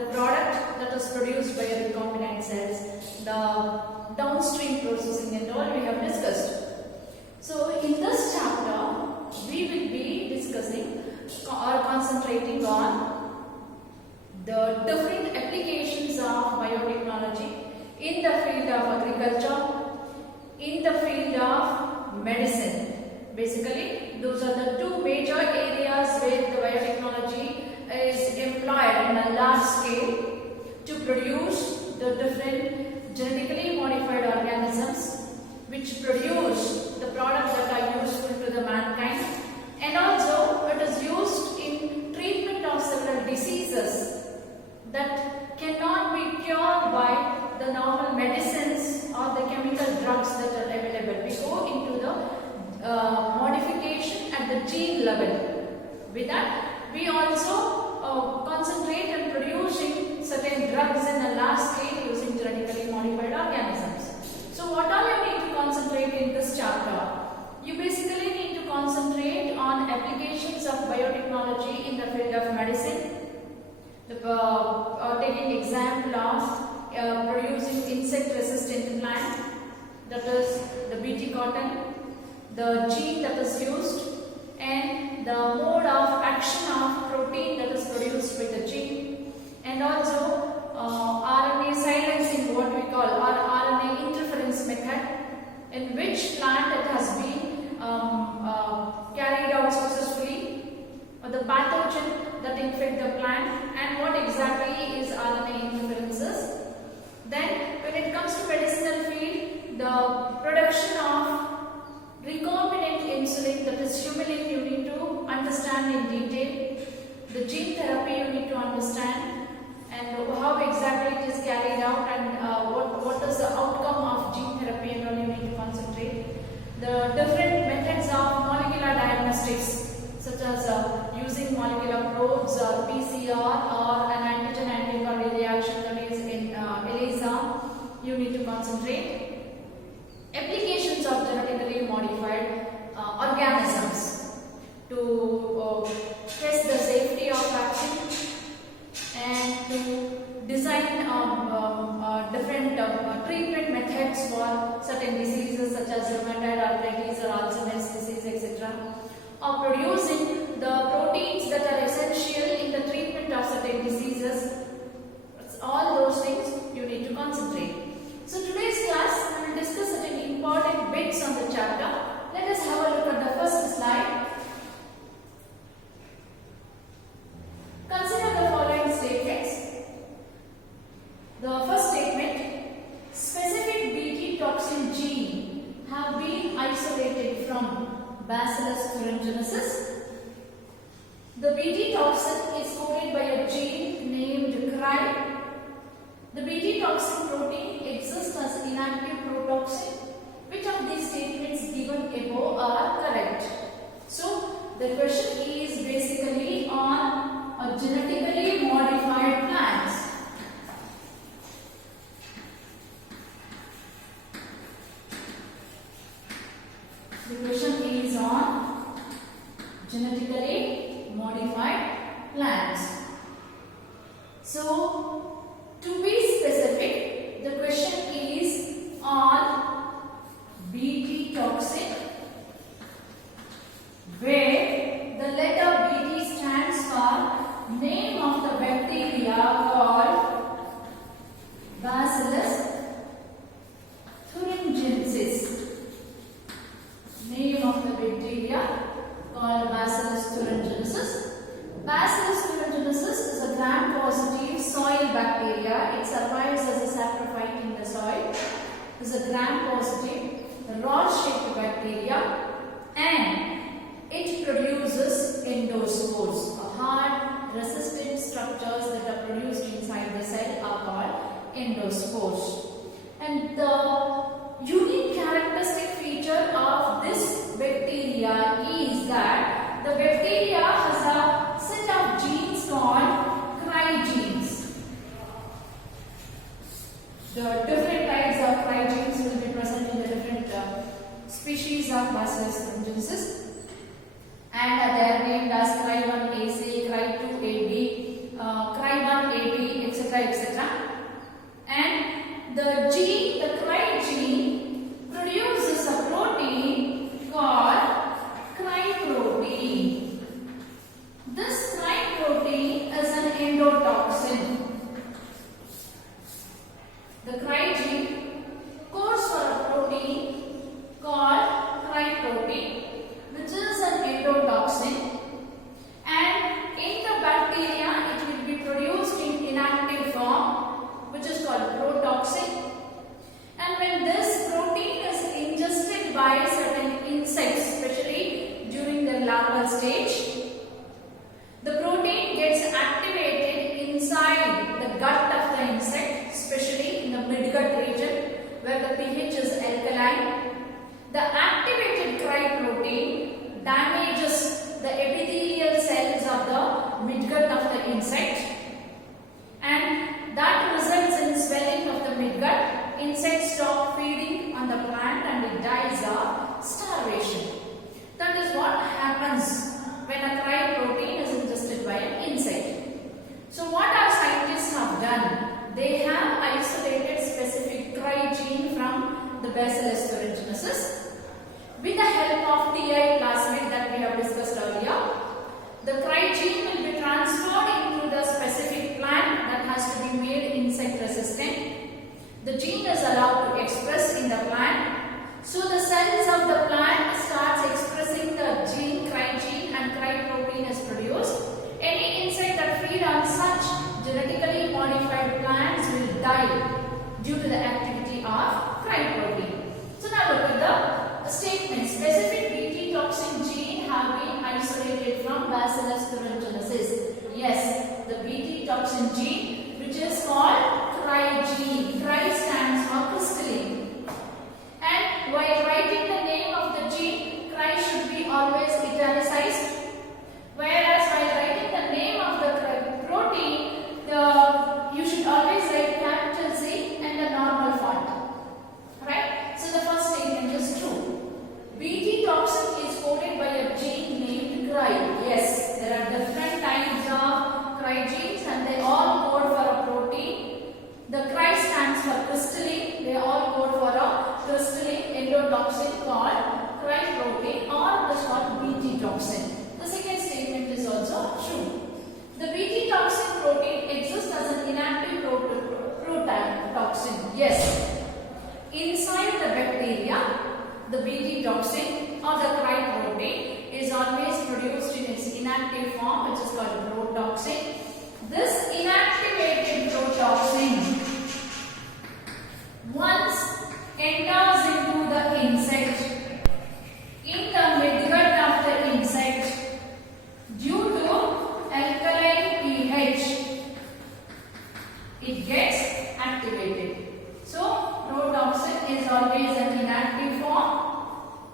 the product that is produced by the recombinant cells, the downstream processing and all we have discussed. So in this chapter, we will be discussing or concentrating on the different applications of biotechnology in the field of agriculture, in the field of medicine. Basically, those are the two major areas where the biotechnology is employed in a large scale to produce the different genetically modified organisms which produce the products that are useful to the mankind, and also it is used in treatment of several diseases that cannot be cured by the normal medicines or the chemical drugs that are available. We go into the modification at the gene level. With that, we also concentrate on producing certain drugs in a large scale using genetically modified organisms. So what all you need to concentrate in this chapter? You basically need to concentrate on applications of biotechnology in the field of medicine. Taking example of producing insect-resistant plant, that is the BT cotton, the gene that is used, and the mode of action of protein that is produced with the gene, and also RNA silencing, what we call, or RNA interference method, in which plant it has been carried out successfully, or the pathogen that infect the plant, and what exactly is RNA interferences. Then when it comes to medicinal field, the production of recombinant insulin, that is humulin, you need to understand in detail. The gene therapy you need to understand, and how exactly it is carried out, and what is the outcome of gene therapy, and all you need to concentrate. The different methods of molecular diagnostics, such as using molecular probes or PCR or an antigen-antibody reaction, that is in ELISA, you need to concentrate. Applications of genetically modified organisms to test the safety of vaccine and to design different treatment methods for certain diseases such as rheumatoid arthritis or Alzheimer's disease, etc. Or producing the proteins that are essential in the treatment of certain diseases. All those things you need to concentrate. So today's class we will discuss certain important bits on the chapter. Let us have a look at the first slide. Consider the following statements. The first statement: specific Bt toxin gene have been isolated from Bacillus thuringiensis. The Bt toxin is coded by a gene named CRY. The Bt toxin protein exists as inactive protoxin. Which of these statements given above are correct? So the question is basically on a genetically modified plants. The question is on genetically modified plants. So to be specific, the question is on Bt toxin, where the letter Bt stands for name of the bacteria called Bacillus thuringiensis. Name of the bacteria called Bacillus thuringiensis. Bacillus thuringiensis is a gram-positive soil bacteria. It survives as a saprophyte in the soil. It is a gram-positive rod-shaped bacteria, and it produces endospores. Hard, resistant structures that are produced inside the cell are called endospores. And the unique characteristic feature of this bacteria is that the bacteria has a set of genes called CRY genes. The different types of CRY genes will be present in the different species of Bacillus thuringiensis, and they are named as CRY1AC, CRY2AB, CRY1AB, etc. by certain insects, especially during the larval stage. The protein gets activated inside the gut of the insect, especially in the midgut region where the pH is alkaline. The activated cry protein damages the epithelial cells of the midgut of the insect, and that results in swelling of the midgut. Insects stop feeding on the plant and it dies of starvation. That is what happens when a cry protein is ingested by an insect. So what our scientists have done, they have isolated specific cry gene from the Bacillus thuringiensis with the help of TI plasmid that we have discussed earlier. The cry gene will be transferred into the specific plant that has to be made insect resistant. The gene is allowed to express in the plant. So the cells of the plant starts expressing the gene, cry gene, and cry protein is produced. Any insect that feed on such genetically modified plants will die due to the activity of cry protein. So now look at the statement. Specific Bt toxin gene have been isolated from Bacillus thuringiensis. Yes, the Bt toxin gene, which is called cry gene. Cry stands for crystalline. And while writing the name of the gene, cry should be always italicized. Whereas while writing the name of the protein, you should always write capital C and the normal font. Right? So the first statement is true. Bt toxin is coded by a gene named cry. Yes, there are different types of cry genes and they all code for a protein. The cry stands for crystalline. They all code for a crystalline endotoxin called cry protein, or it is called Bt toxin. The second statement is also true. The Bt toxin protein exists as an inactive protoxin. Yes. Inside the bacteria, the Bt toxin or the cry protein is always produced in its inactive form, which is called protoxin. This inactivated protoxin, once enters into the insect, in the midgut of the insect, due to alkaline pH, it gets activated. So, protoxin is always an inactive form.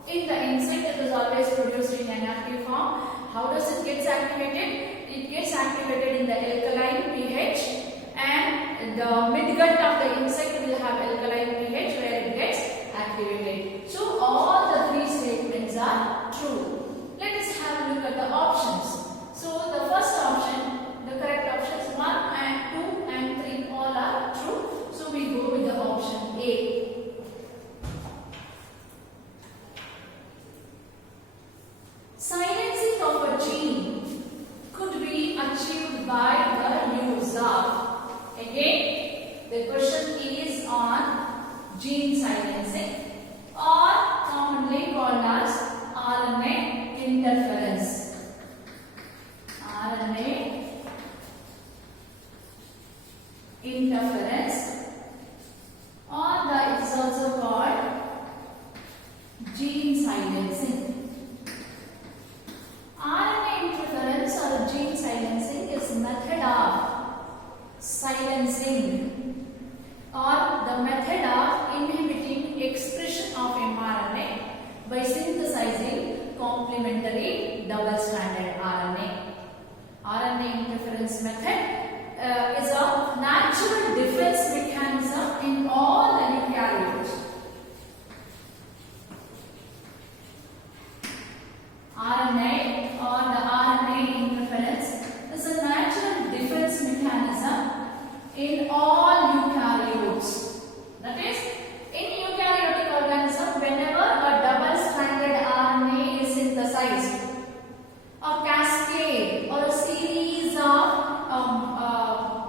In the insect, it is always produced in an active form. How does it get activated? It gets activated in the alkaline pH, and the midgut of the insect will have alkaline pH where it gets activated. So all the three statements are true. Let us have a look at the options. So the first option, the correct options 1 and 2 and 3 all are true. So we go with the option A. Silencing of a gene could be achieved by the use of. Again, the question is on gene silencing, or commonly called as RNA interference. RNA interference, or it is also called gene silencing. RNA interference or gene silencing is method of silencing or the method of inhibiting expression of mRNA by synthesizing complementary double-stranded RNA. RNA interference method is a natural defense mechanism in all the eukaryotes. RNA or the RNA interference is a natural defense mechanism in all eukaryotes. That is, in eukaryotic organism, whenever a double-stranded RNA is synthesized, a cascade or a series of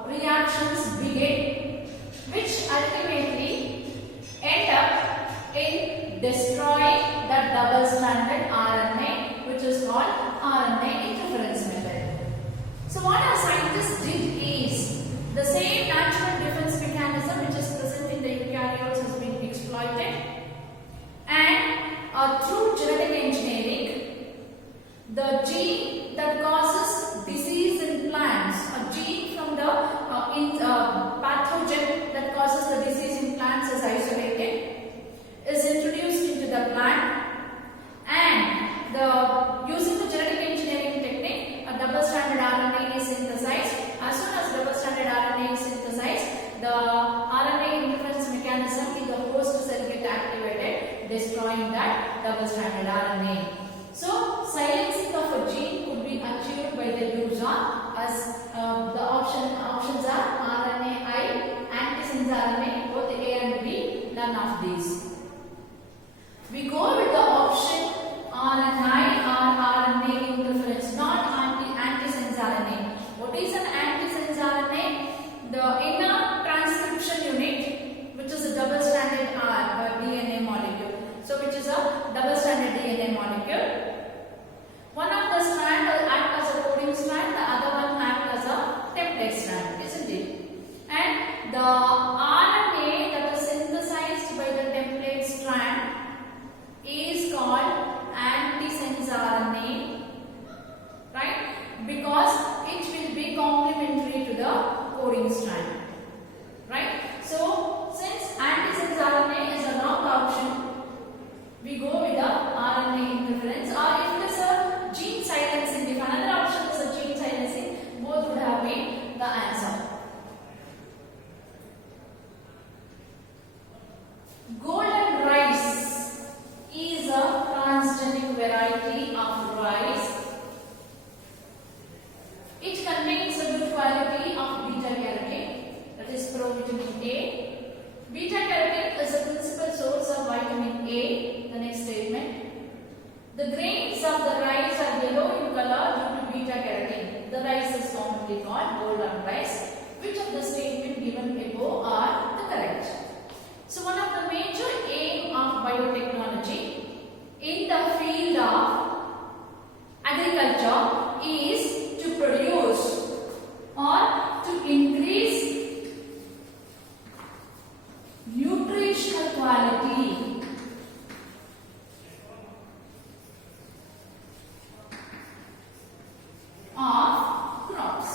reactions begin, which ultimately end up in destroying that double-stranded RNA, which is called RNA interference method. So what our scientists did is, the same natural defense mechanism which is present in the eukaryotes has been exploited, and destroying that double-stranded RNA. So silencing of a gene could be achieved by the use of the options are RNAi, antisense RNA, both A and B, none of these. We go with the option RNAi or RNA interference, not antisense RNA. What is an antisense RNA? The inner transcription unit, which is a double-stranded DNA molecule. So, which is a double-stranded DNA molecule. One of the strand will act as a coding strand, the other one act as a template strand, isn't it? And the RNA that is synthesized by the template strand is called antisense RNA, right? Because it will be complementary to the coding strand, right? So, since antisense RNA is a wrong option, we go with the RNA interference, or if it is a gene silencing, if another option is a gene silencing, both would have been the answer. Golden rice is a transgenic variety of rice. It contains a good quality of beta carotene, that is provitamin A. Beta carotene is a principal source of vitamin A. The next statement. The grains of the rice are yellow in color due to beta carotene. The rice is commonly called golden rice. Which of the statements given above are the correct? So one of the major aim of biotechnology in the field of agriculture is to produce or to increase nutritional quality of crops.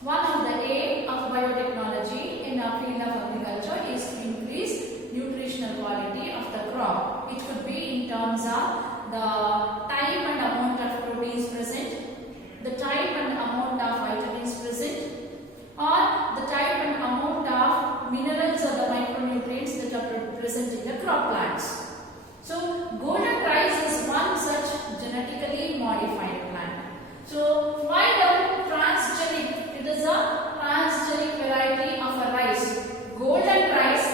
One of the aim of biotechnology in our field of agriculture is to increase nutritional quality of the crop. It could be in terms of the type and amount of proteins present, the type and amount of vitamins present, or the type and amount of minerals or the micronutrients that are present in the crop plants. So, golden rice is one such genetically modified plant. So, why the transgenic? It is a transgenic variety of a rice. Golden rice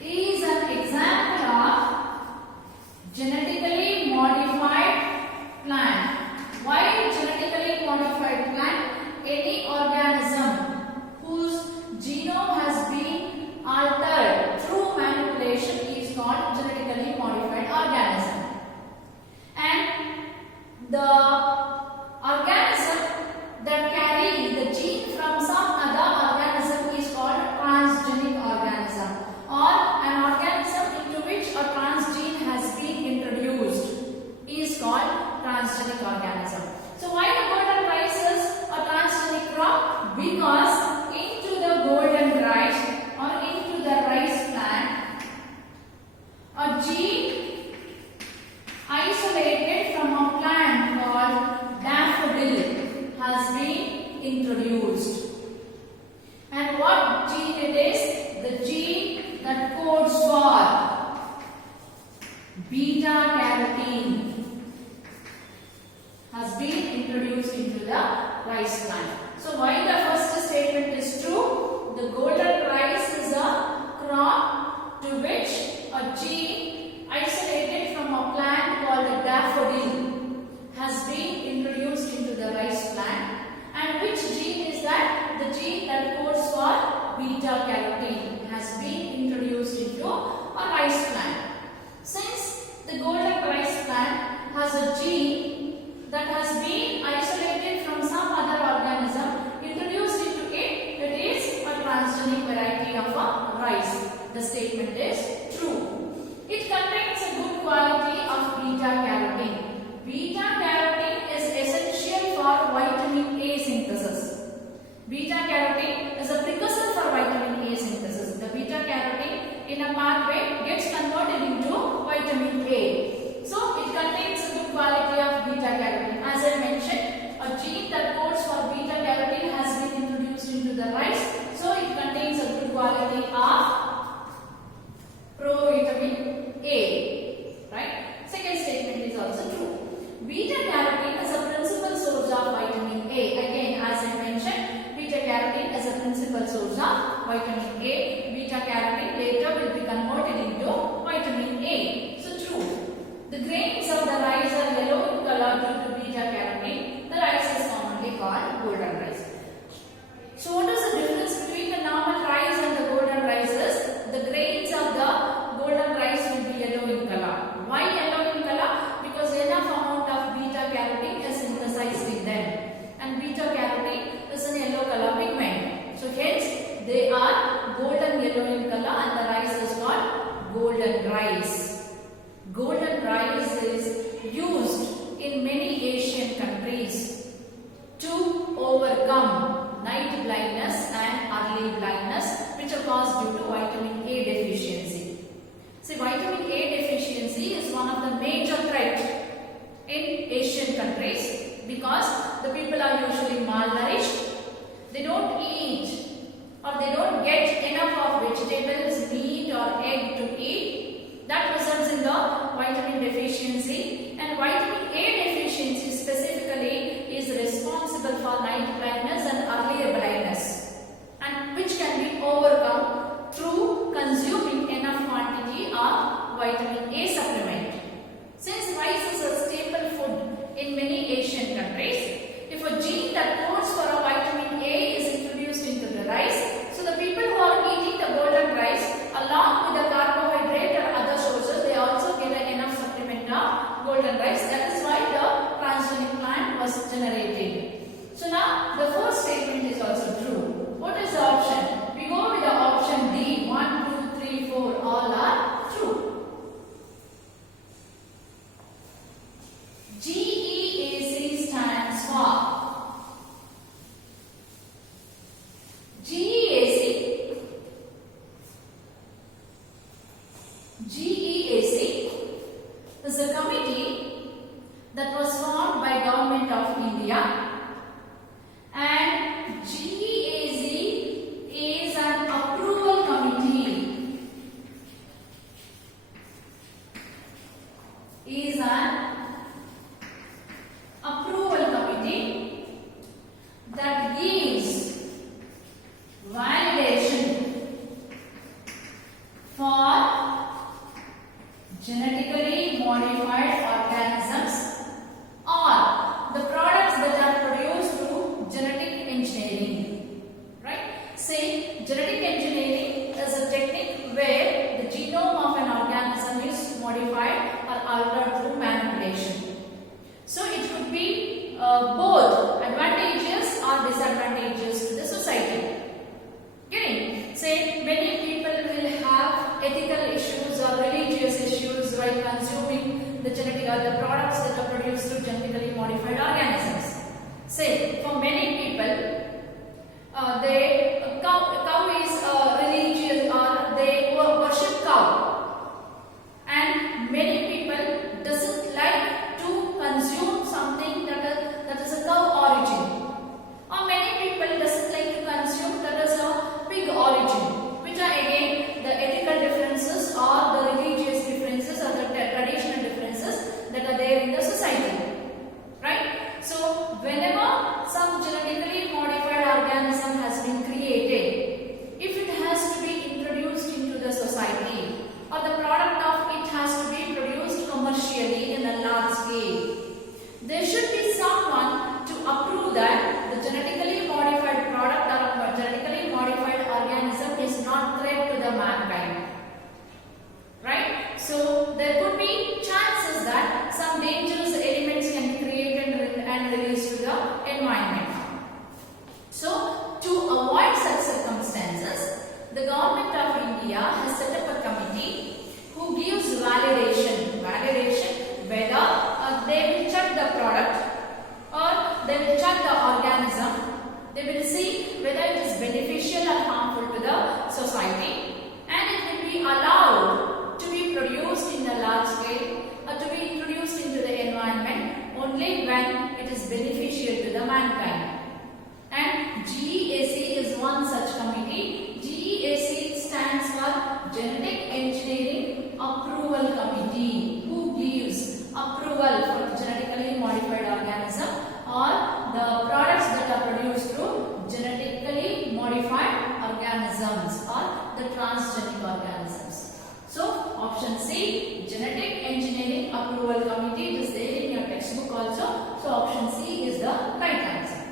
is an example of genetically modified plant. Why genetically modified plant? Any organism whose genome has been altered through manipulation is called genetically modified organism. And the organism that carry the gene from some other organism is called transgenic organism, or an organism into which a transgene has been introduced is called transgenic organism. So why the golden rice is a transgenic crop? Because into the golden rice or into the rice plant, a gene isolated from a plant called daffodil has been introduced. And what gene it is? The gene that codes for beta carotene has been introduced into the rice plant. So why the first statement is true? The golden rice is a crop to which a gene isolated from a plant called a daffodil has been introduced into the rice plant. And which gene is that? The gene that codes for beta carotene has been introduced into a rice plant. Since the golden rice plant has a gene that has been isolated from some other organism introduced into it, it is a transgenic variety of a rice. The statement is true. It contains a good quality of beta carotene. Beta carotene is essential for vitamin A synthesis. Beta carotene is a precursor for vitamin A synthesis. The beta carotene in a pathway gets converted into vitamin A. So it contains a good quality of beta carotene. As I mentioned, a gene that codes for beta carotene has been introduced into the rice. So it contains vitamin A. Beta carotene later will be converted into vitamin A. So true. The grains of the rice are yellow in color due to beta carotene. The rice is commonly called golden rice. So what is the difference between the normal rice and the golden rices? The grains of the golden rice will be yellow in color. Why yellow in color? Because enough amount of beta carotene is synthesized in them, and beta carotene is an yellow color pigment. So hence they are golden yellow in color, and the rice is called golden rice. Golden rice is used in many Asian countries to overcome night blindness and early blindness, which are caused due to vitamin A deficiency. See, vitamin A deficiency is one of the major threats in Asian countries because the people are usually malnourished. They don't eat or they don't get enough of vegetables, meat or egg to eat. That results in the vitamin deficiency, and vitamin A deficiency specifically is responsible for night blindness and early blindness, and which can be overcome through consuming enough quantity of vitamin A supplement. Since rice is a staple food in many Asian countries, if a gene that codes for a vitamin A is introduced into the rice, so the people who are eating the golden rice along with the carbohydrate or other sources, they also get enough supplement of golden rice. That is why the transgenic plant was generated. So now the first statement is also true. What is the option? We go with the option D. 1, 2, 3, 4 all are true. GEAC stands for GEAC is a committee that was formed by Government of India, and GEAC is an approval committee. Is an approval committee that gives validation for genetically modified organisms or the products that are produced through genetic engineering. Right? Say, genetic engineering is a technique where the genome of an organism is modified or altered through manipulation. So it could be both advantageous or disadvantageous to the society. Getting? Say, many people will have ethical issues or religious issues while consuming the genetic or the products that are produced through genetically modified organisms. Say, for many people, cow is religious or they worship cow, and many people doesn't like to consume something that is a cow origin, or many people doesn't like to consume that is a pig origin, which are again the ethical differences or the religious differences or the traditional differences that are there in the society. Right? So whenever some genetically modified organism has been created, if it has to be introduced into the society or the product of it has to be produced commercially in a large scale, there should be someone to approve that the genetically modified product or genetically modified organism is not threat to the mankind. Right? So there could be chances that some dangerous elements can be created and released to the environment. So to avoid such circumstances, the Government of India has set up a committee who gives validation whether they will check the product or they will check the organism. They will see whether it is beneficial or harmful to the society, and it will be allowed to be produced in a large scale or to be introduced into the environment only when it is beneficial to the mankind. And GEAC is one such committee. GEAC stands for Genetic Engineering Approval Committee, who gives approval for genetically modified organism or the products that are produced through genetically modified organism. organisms or the transgenic organisms. So option C, genetic engineering approval committee, it is there in your textbook also. So option C is the right answer.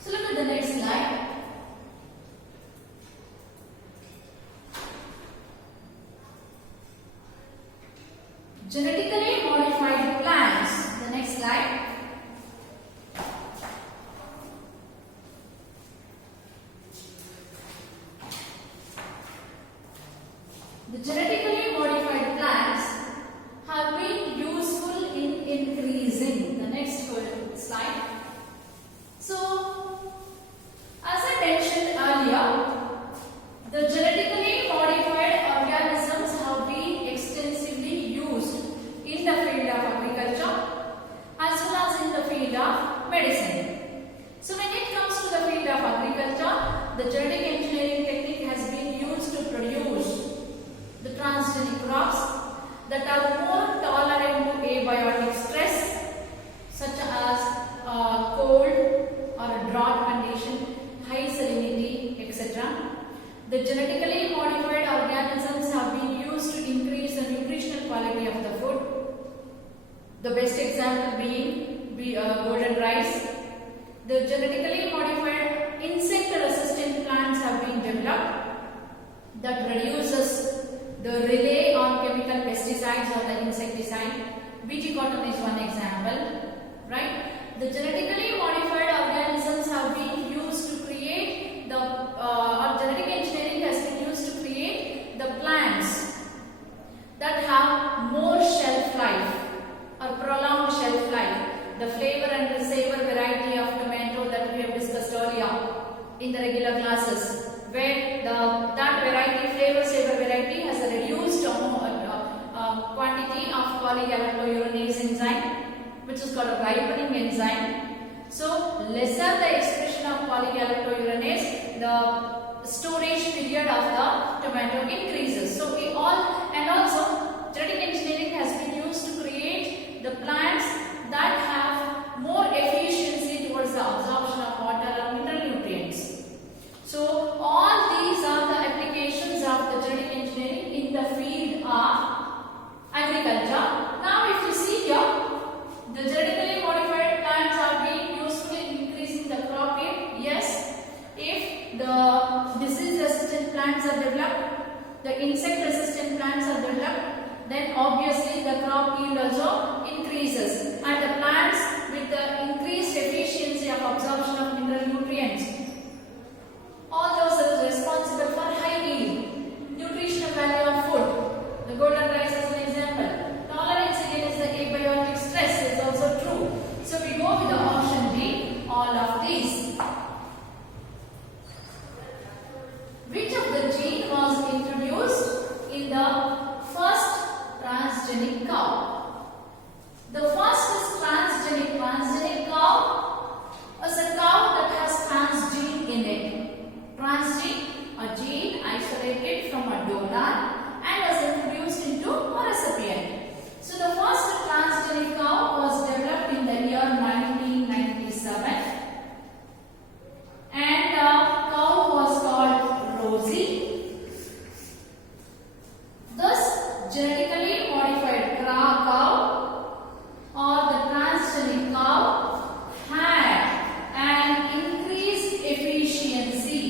So look at the next slide. Genetically modified plants. The next slide. The genetically modified plants have been useful in increasing. The next slide. So, as I mentioned earlier, the genetically modified organisms have been extensively used in the field of agriculture as well as in the field of medicine. So, when it comes to the field of agriculture, the genetic engineering technique has been used to produce the transgenic crops that are more tolerant to abiotic stress, such as cold or a drought condition, high salinity, etc. The genetically modified organisms have been used to increase the nutritional quality of the food. The best example being golden rice. The genetically modified insect-resistant plants have been developed that reduces the relay on chemical pesticides or the insecticide. BT cotton is one example, right? The genetically modified organisms have been used to create the, or genetic engineering has been used to create the plants that have more shelf life or prolonged shelf life. The flavor and the savor variety of tomato that we have discussed earlier in the regular classes, where that variety, flavor saver variety, has a reduced quantity of polygalactouronase enzyme, which is called a ripening enzyme. So, lesser the expression of polygalactouronase, the storage period of the tomato increases. So, also genetic engineering has been used to create the plants that have more efficiency towards the absorption of water or mineral nutrients. So, all these are the applications of the genetic engineering in the field of agriculture. Now, if you see here, the genetically modified plants are being useful in increasing the crop yield. Yes, if the disease-resistant plants are developed, the insect-resistant plants are developed, then obviously the crop yield also increases, and the plants with the increased efficiency of absorption of mineral nutrients, all those are responsible for high yield, nutritional value of food. The golden rice is an example. Tolerance against the abiotic stress is also true. So we go with the option D, all of these. Which of the gene was introduced in the first transgenic cow? The first is transgenic. Transgenic cow is a cow that has transgene in it. Transgene, a gene isolated from a donor and was introduced into a recipient. So the first transgenic cow was developed in the year 1997, and the cow was called Rosie. Thus, genetically modified cow or the transgenic cow had an increased efficiency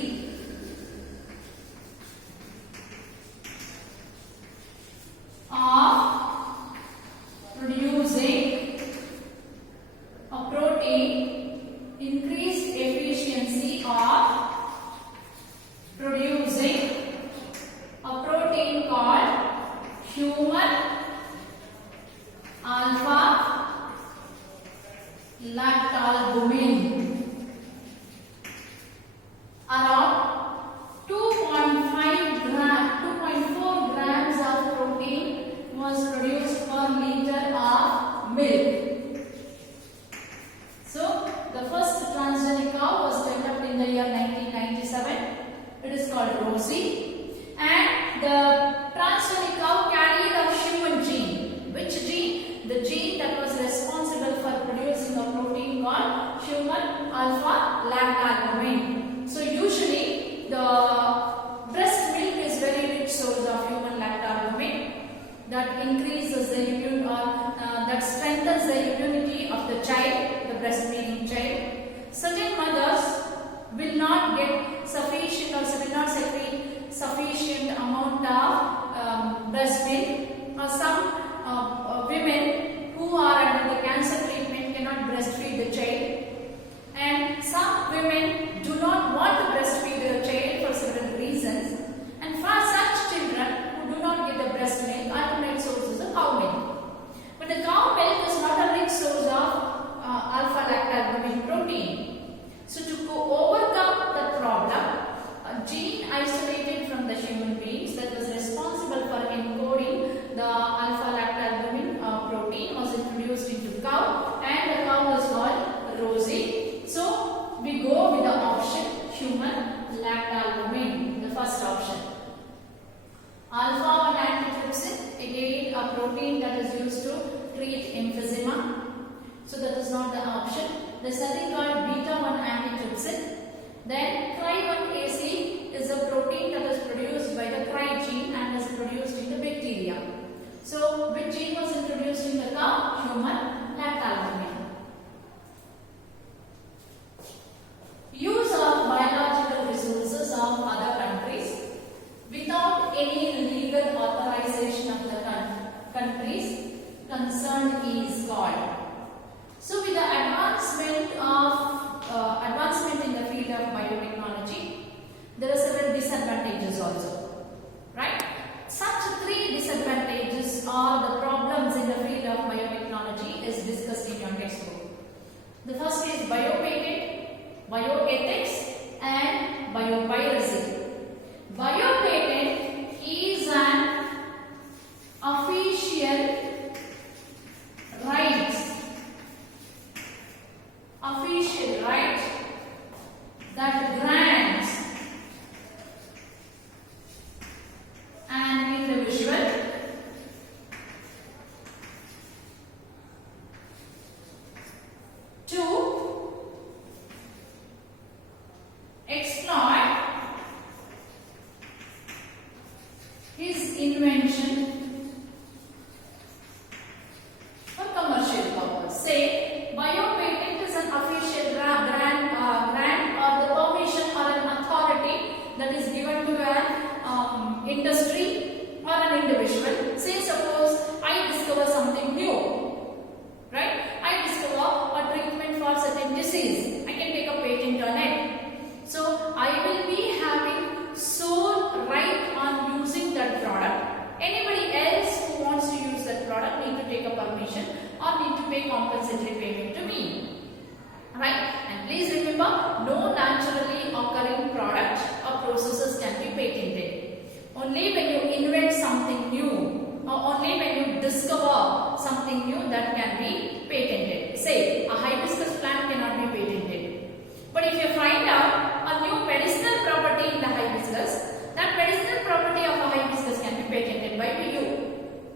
of producing a protein, increased efficiency of producing a protein called human alpha lactalbumin. Around 2.4 grams of protein was produced per liter of milk. So, the first transgenic cow was developed in the year 1997. It is called Rosie, and the transgenic cow carried a human gene. Which gene? The gene that was responsible for producing a protein called human alpha lactalbumin. So usually the breast milk is very rich source of human lactalbumin that increases the immune or that strengthens the immunity of the child, the breastfeeding child. Certain mothers will not get sufficient or will not secrete sufficient amount of breast milk, or some women who are under the cancer treatment cannot breastfeed the child, and some women do not want to breastfeed their child for several reasons, and for such children who do not get the breast milk, alternate source is the cow milk. But the cow milk is not a rich source of alpha lactalbumin protein. So to overcome the problem, a gene isolated from the human beings that was responsible for encoding the alpha lactalbumin protein was introduced into cow, and the cow was called Rosie. So we go with the option human lactalbumin, the first option. Alpha 1 antitrypsin, again a protein that is used to treat emphysema. So that is not the option. There is something called beta 1 antitrypsin. Then Cry1AC is a protein that is produced by the Cry gene and is produced in the bacteria. So which gene was introduced in the cow? Human lactalbumin. Use of biological resources of other countries without any legal authorization of the countries concerned is called. So with the advancement in the field of biotechnology, there are several disadvantages also, right? Such 3 disadvantages are the problems in the field of biotechnology is discussed in your textbook. The first is biopatent, bioethics and biopiracy. Biopatent is an official right that grants an individual to exploit his invention for commercial purpose. Say, biopatent is an official grant or the permission or an authority that is given to an industry or an individual. Say, suppose I discover something new, right? I discover a treatment for certain disease. I can take a patent on it. So I will be having sole right on using that product. Anybody else who wants to use that product need to take a permission or need to pay compensatory payment to me. Right? And please remember, no naturally occurring product or processes can be patented. Only when you invent something new or only when you discover something new that can be patented. Say, a hibiscus plant cannot be patented. But if you find out a new medicinal property in the hibiscus, that medicinal property of a hibiscus can be patented by you.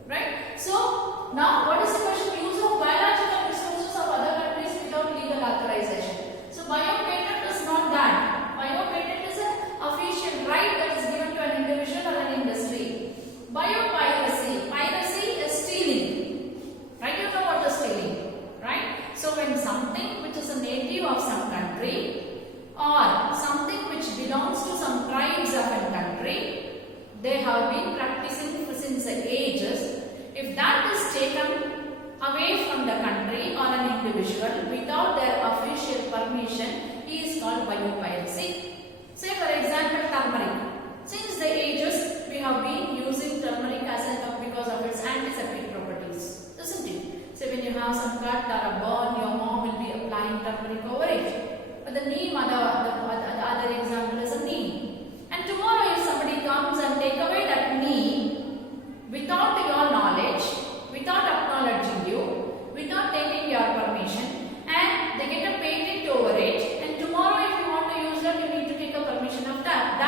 Right? So, now what is the question? Use of biological resources of other countries without legal authorization. So, biopatent is not that. Biopatent is an official right that is given to an individual or an industry. Biopiracy. Piracy is stealing. Right? You know what is stealing. Right? So, when something which is a native of some country or something which belongs to some tribes of a country, they have been practicing since the ages. If that is taken away from the country or an individual without their official permission, he is called biopiracy. Say for example, turmeric. Since the ages, we have been using turmeric because of its antiseptic properties, isn't it? So when you have some cut or a burn, your mom will be applying turmeric over it. But the neem, the other example is a neem. And tomorrow if somebody comes and take away that neem without your knowledge, without acknowledging you, without taking your permission, and they get a patent over it, and tomorrow if you want to use that, you need to take a permission of that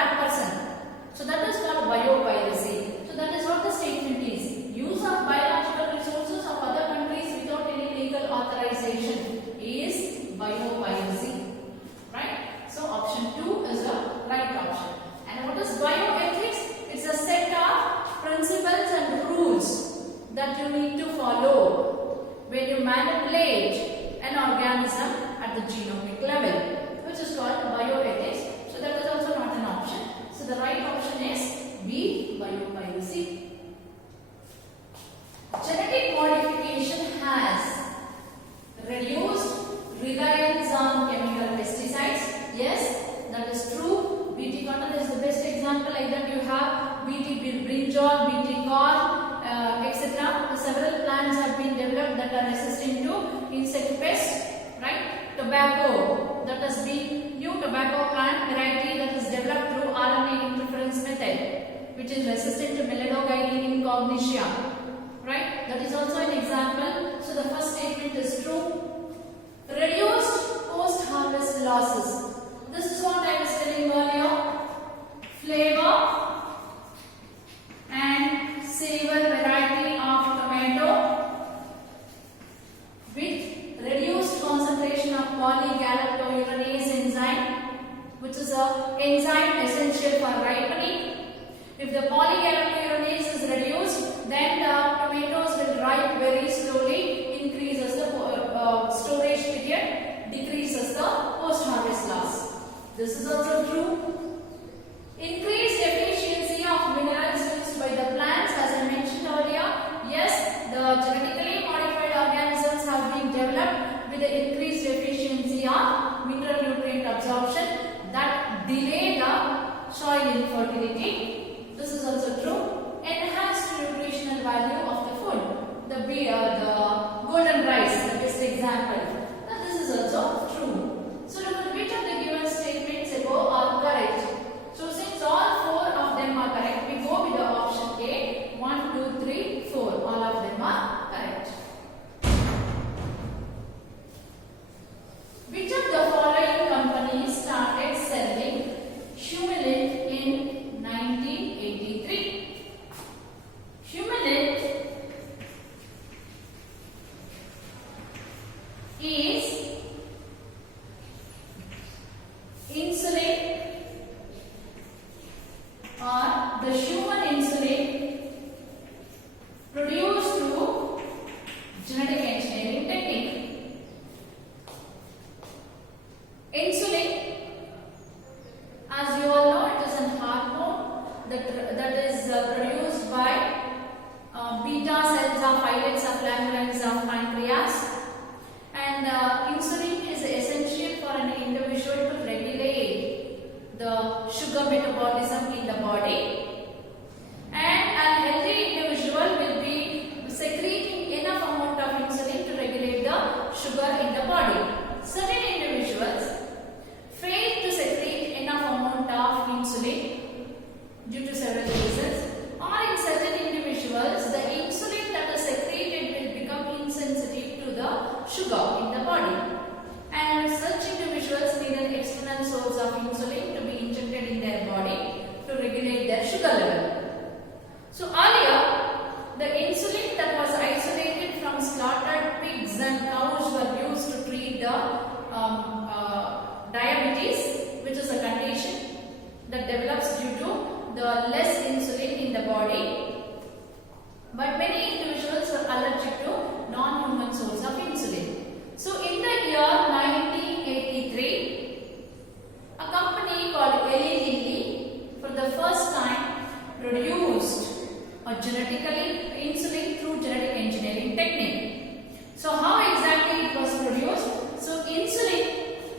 example like that you have BT brinjal, BT corn, etc. Several plants have been developed that are resistant to insect pests, right? Tobacco, that has been new tobacco plant variety that is developed through RNA interference method, which is resistant to Meladogeidium cognitia, right? That is also an example. So the first statement is true. Reduced post-harvest losses. This is what I was telling earlier. Flavor and savor variety of tomato with reduced concentration of polygalacturonase enzyme, which is an enzyme essential for ripening. If the polygalacturonase is reduced, then the tomatoes will ripe very slowly, increases the storage period, decreases the post-harvest loss. This is also true. Increased efficiency of minerals used by the plants, as I mentioned earlier. Yes, the genetically modified organisms have been developed with the increased efficiency of mineral nutrient absorption that delay the soil infertility. This is also true. Enhanced nutritional value of the food. The golden rice, the best example. Now this is also true. So look at which of the given statements above are correct. So since all four of them are correct, we go with the option A. 1, 2, 3, 4. All of them are correct. Which of the following companies started selling Humulin in 1983? Humulin is insulin, or the human insulin produced through genetic engineering technique. Insulin, as you all know, it is a hormone that is produced by beta cells of islets of Langerhans of pancreas, and insulin is essential for an individual to regulate the sugar metabolism in the body, and a healthy individual will be secreting enough amount of insulin to regulate the sugar in the body. Certain individuals fail to secrete enough amount of insulin due to several reasons, or in certain individuals the insulin that is secreted will become insensitive to the sugar in the body, and such individuals need an external source of insulin to be injected in their body to regulate their sugar level. So earlier, the insulin that was isolated from slaughtered pigs and cows were used to treat the diabetes, which is a condition that develops due to the less insulin in the body. But many individuals were allergic to non-human source of insulin. So in the year 1983, a company called Eli Lilly for the first time produced a genetically insulin through genetic engineering technique. So how exactly it was produced? So insulin,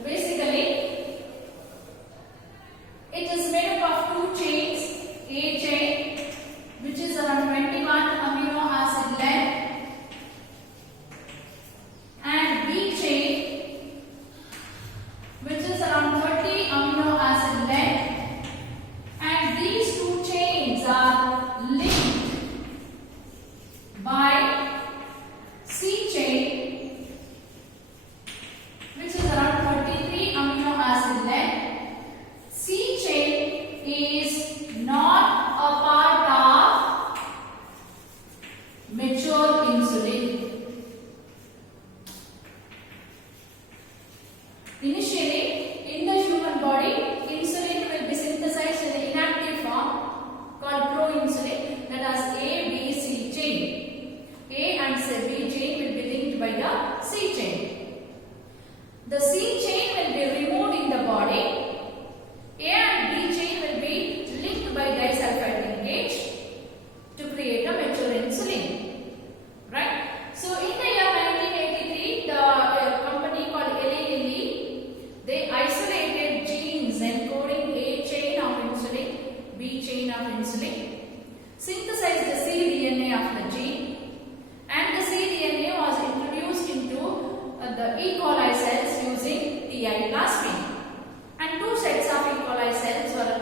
basically it is made up of two chains, A chain which is around 21 amino acid length, and B chain which is around 30 amino acid length, and these two chains are linked of insulin, synthesize the cDNA of the gene, and the cDNA was introduced into the E. coli cells using Ti plasmid, and two sets of E. coli cells were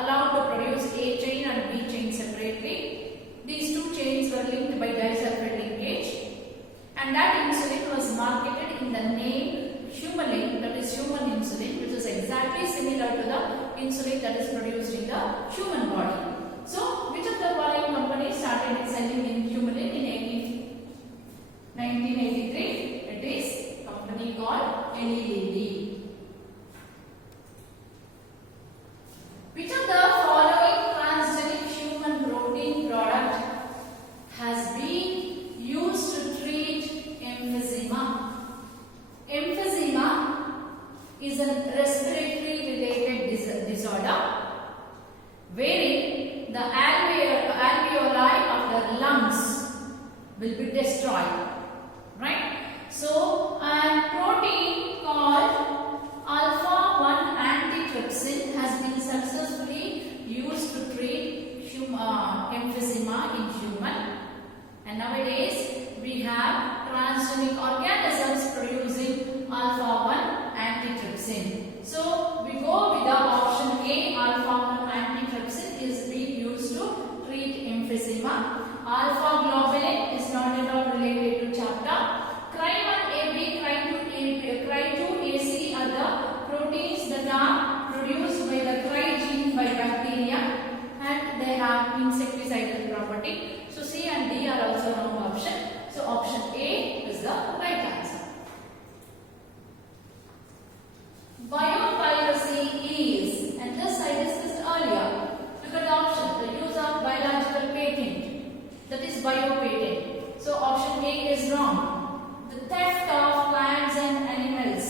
allowed to produce A chain and B chain separately. These two chains were linked by disulfide linkage, and that insulin was marketed in the name Humulin, that is human insulin, which is exactly similar to the insulin that is produced in the human body. So, which of the following companies started selling in Humulin in 1983? It is a company called Eli Lilly. Which of the following transgenic human protein product has been used to treat emphysema? Emphysema is a respiratory related disorder wherein the alveoli of the lungs will be destroyed, right? So, a protein called alpha-1 antitrypsin has been successfully used to treat emphysema in human, and nowadays we have transgenic organisms producing alpha-1 antitrypsin. So, we go with the option A, alpha-1 antitrypsin is being used to treat emphysema. Alpha globulin is not at all related to chapter. Cry1AB, Cry2AC are the proteins that are produced by the cry gene by bacteria, and they have insecticidal property. So, C and D are also wrong option. So, option A is the right answer. Biopiracy is, and this I discussed earlier. Look at the option, the use of biological patent, that is biopatent. So, option A is wrong. The theft of plants and animals.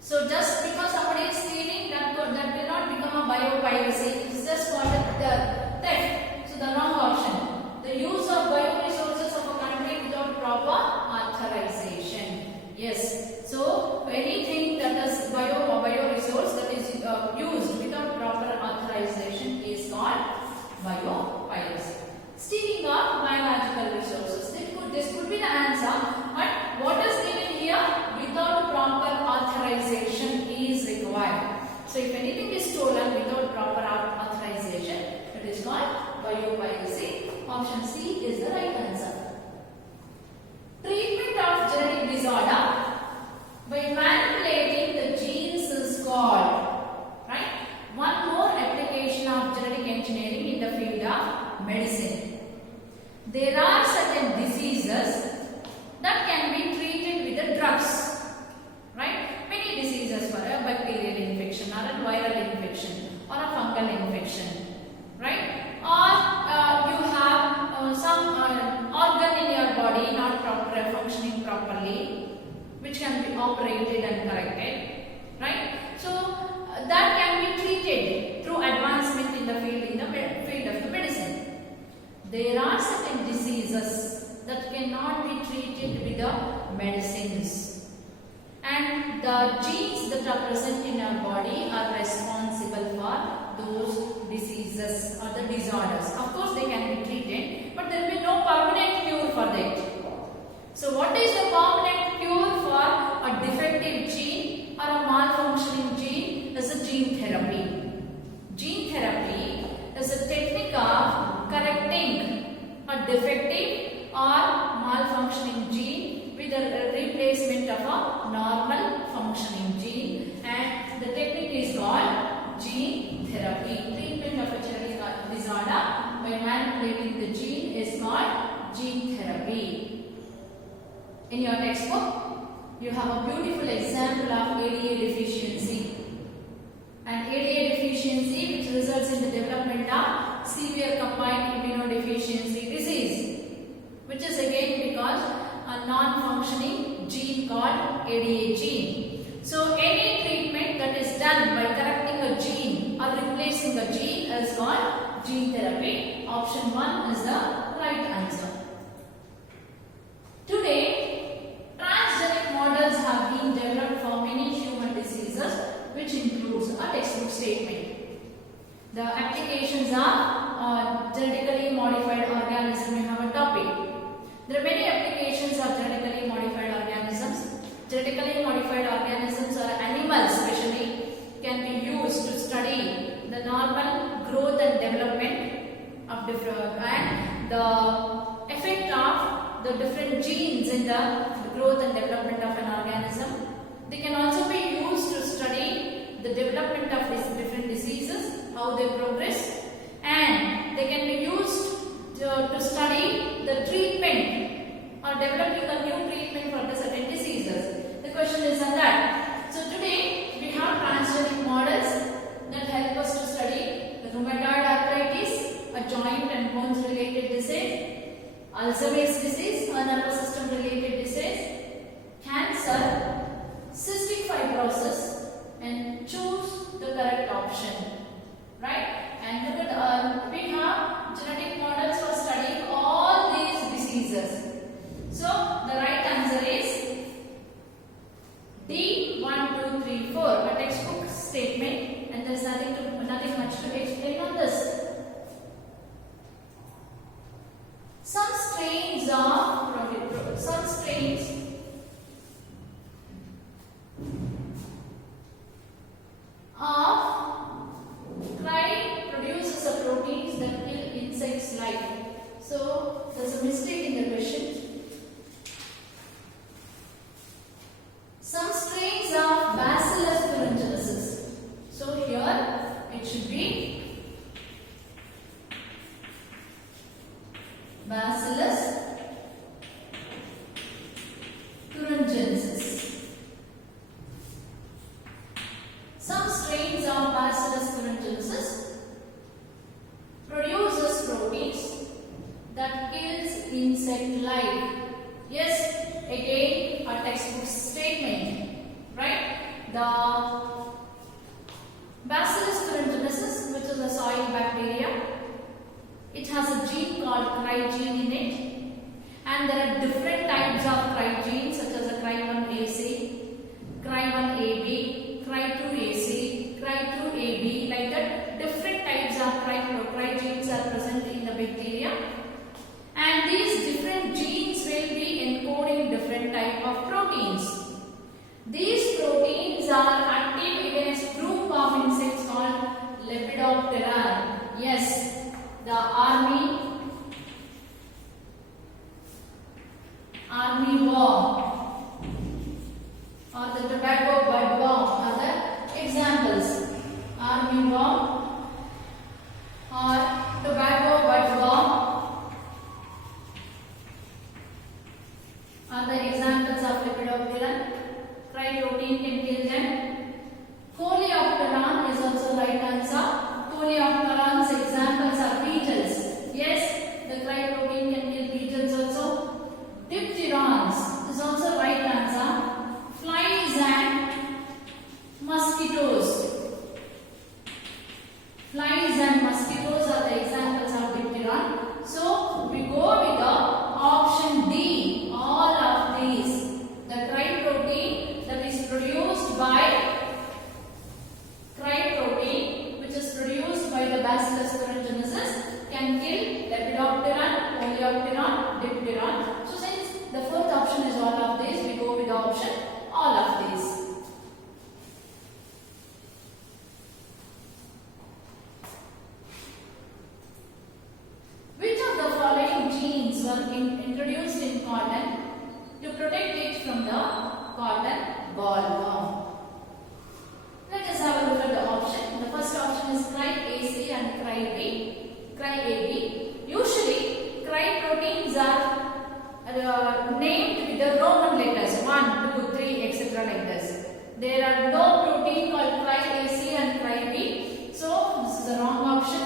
So, just because somebody is stealing, that will not become a biopiracy. It is just called the theft. So, the wrong option. The use of bioresources of a country without proper authorization. Yes. So, anything that is bioresource that is used without proper authorization is called biopiracy. Stealing of biological resources. This could be the answer, but what is given here? Without proper authorization is required. So, if anything is stolen without proper authorization, it is called biopiracy. Option C is the right answer. Treatment of genetic disorder by manipulating the genes is called, right? One more application of genetic engineering in the field of medicine. There are certain diseases that can be treated with the drugs, right? Many diseases for a bacterial infection or a viral infection or a fungal infection, right? Or you have some organ in your body not functioning properly, which can be operated and corrected, right? So, that can be treated through advancement in the field of the medicine. There are certain diseases that cannot be treated with the medicines, and the genes that are present in our body are responsible for those diseases or the disorders. Of course, they can be treated, but there will be no permanent cure for that. So, what is the permanent cure for a defective gene or a malfunctioning gene? Is a gene therapy. Gene therapy is a technique of correcting a defective or malfunctioning gene with the replacement of a normal functioning gene, and the technique is called gene therapy. Treatment of a genetic disorder by manipulating the gene is called gene therapy. In your textbook, you have a beautiful example of ADA deficiency. And ADA deficiency which results in the development of severe combined immunodeficiency disease, which is again because a non-functioning gene called ADA gene. So, any treatment that is done by correcting a gene or replacing a gene is called gene therapy. Option 1 is the right answer. Today, transgenic models have been developed for many human diseases, which includes a textbook statement. The applications are genetically modified organism. We have a topic. There are many applications of genetically modified organisms. Genetically modified organisms or animals especially can be used to study the normal growth and development of different and the effect of the different genes in the growth and development of an organism. They can also be used to study the development of these different diseases, how they progress, and they can be used to study the treatment or developing a new treatment for the certain diseases. The question is on that. So today we have transgenic models that help us to study the rheumatoid arthritis, a joint and bones related disease, Alzheimer's disease, a nervous system related disease, cancer, cystic fibrosis, and choose the correct option. Right? And look at we have genetic models for studying all these diseases. So the right answer is D 1, 2, 3, 4. A textbook statement, and there's nothing much to explain on this. Some strains of cry produces a proteins that kill insects' life. So there's a mistake in the question. Some strains of Bacillus thuringiensis. So here it should be Bacillus thuringiensis. Some strains of Bacillus thuringiensis produces proteins that kills insect life. Yes, again a textbook statement, right? The Bacillus thuringiensis, which is a soil bacteria, it has a gene called cry gene in it, and there are different types of cry genes such as a cry1AC, cry1AB, cry2AC, cry2AB, like that. Different types of cry genes are present in the bacteria, and these different genes will be encoding different type of proteins. These proteins are active against group of insects called Lepidoptera. Yes, the army worm or the tobacco bud worm are the examples. Army worm or tobacco bud worm are the examples of Lepidoptera. Cry protein can kill them. Coleopteran is also right answer. Coleopteran's examples are beetles. Yes, the cry protein can kill beetles also. Dipterans is also right answer. Flies and mosquitoes. Flies and mosquitoes are the examples of dipteran. So we go with the option D. All of these. The cry protein that is produced by cry protein, which is produced by the Bacillus thuringiensis, can kill Lepidopteran, Coleopteran, Dipteran. So since the fourth option is all of these, we go with the option all of these. Which of the following genes were introduced in cotton to protect it from the cotton bollworm? Let us have a look at the option. The first option is cry-AC and cry-B. Cry-AB. Usually, cry proteins are named with the Roman letters 1, 2, 3, etc. like this. There are no protein called cry-AC and cry-B. So, this is the wrong option.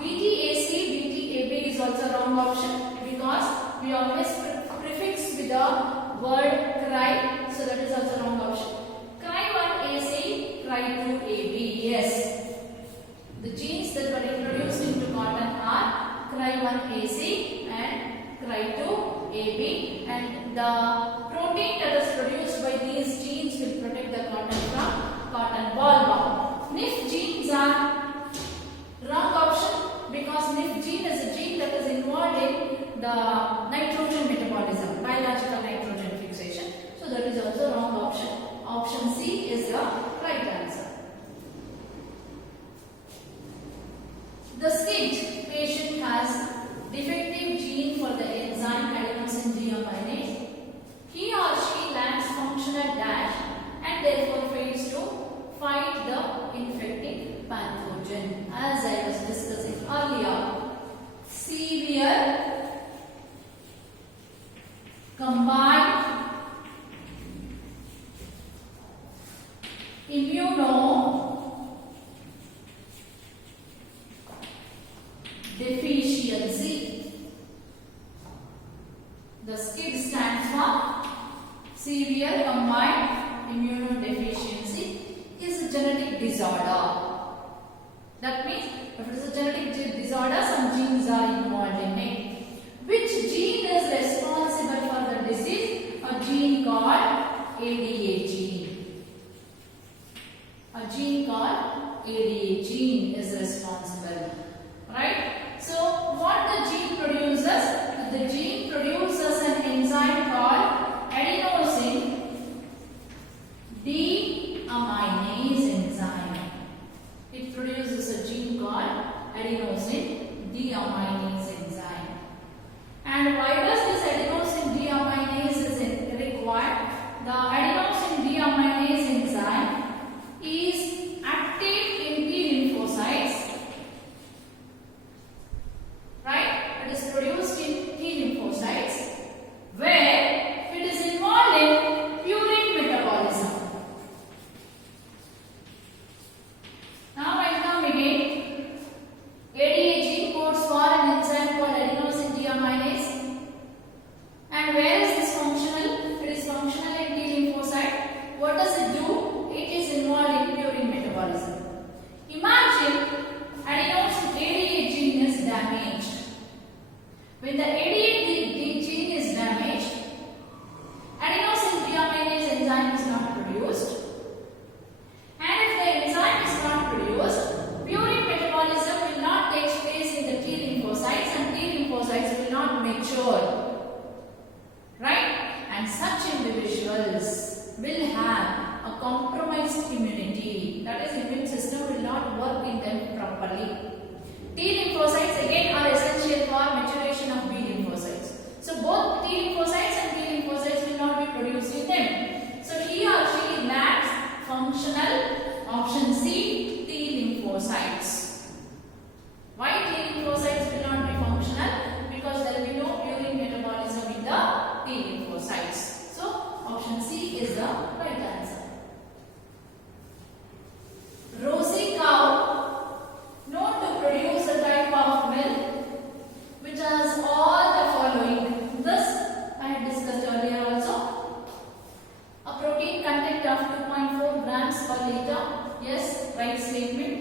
BT-AC, BT-AB is also wrong option because we always prefix with the word cry. So, that is also wrong option. Cry1AC, Cry2AB. Yes. The genes that were introduced into cotton are Cry1AC and Cry2AB, and the protein that is produced by these genes will protect the cotton from cotton bollworm. If genes are the nitrogen metabolism, biological nitrogen fixation. So that is also wrong option. Option C is the right answer. The SCID patient has defective gene for the enzyme adenosine deaminase. He or she lacks functional dash and therefore fails to fight the infecting pathogen. As I was discussing earlier, severe combined immunodeficiency. The SCID stands for severe combined immunodeficiency is a genetic disorder. That means if it is a genetic disorder, some genes are involved in it. Which gene is responsible for the disease? A gene called ADA gene. A gene called ADA gene is responsible. Right? So what the gene produces? The gene produces an enzyme called adenosine deaminase enzyme. It produces a gene called adenosine deaminase enzyme. And why does this adenosine deaminase is required? The adenosine deaminase enzyme is active in T lymphocytes, right? It is produced in T lymphocytes where it is involved in purine metabolism. Now I come again. ADA gene codes for an enzyme called adenosine deaminase. And where is this functional? It is functional in T lymphocyte. What does it do? It is involved in purine metabolism. Imagine ADA gene is damaged. When the ADA gene is damaged, adenosine deaminase enzyme is not produced. And if the enzyme is not produced, purine metabolism will not take place in the T lymphocytes and T lymphocytes will not mature. Right? And such individuals will have a compromised immunity. That is, immune system will not work in them properly. T lymphocytes again are essential for maturation of B lymphocytes. So both T lymphocytes and T lymphocytes will not be produced in them. So he or she lacks functional, option C, T lymphocytes. Why T lymphocytes will not be functional? Because there will be no purine metabolism in the T lymphocytes. So option C is the right answer. Rosy cow, known to produce a type of milk which has all the following. This I had discussed earlier also. A protein content of 2.4 grams per liter. Yes, right statement.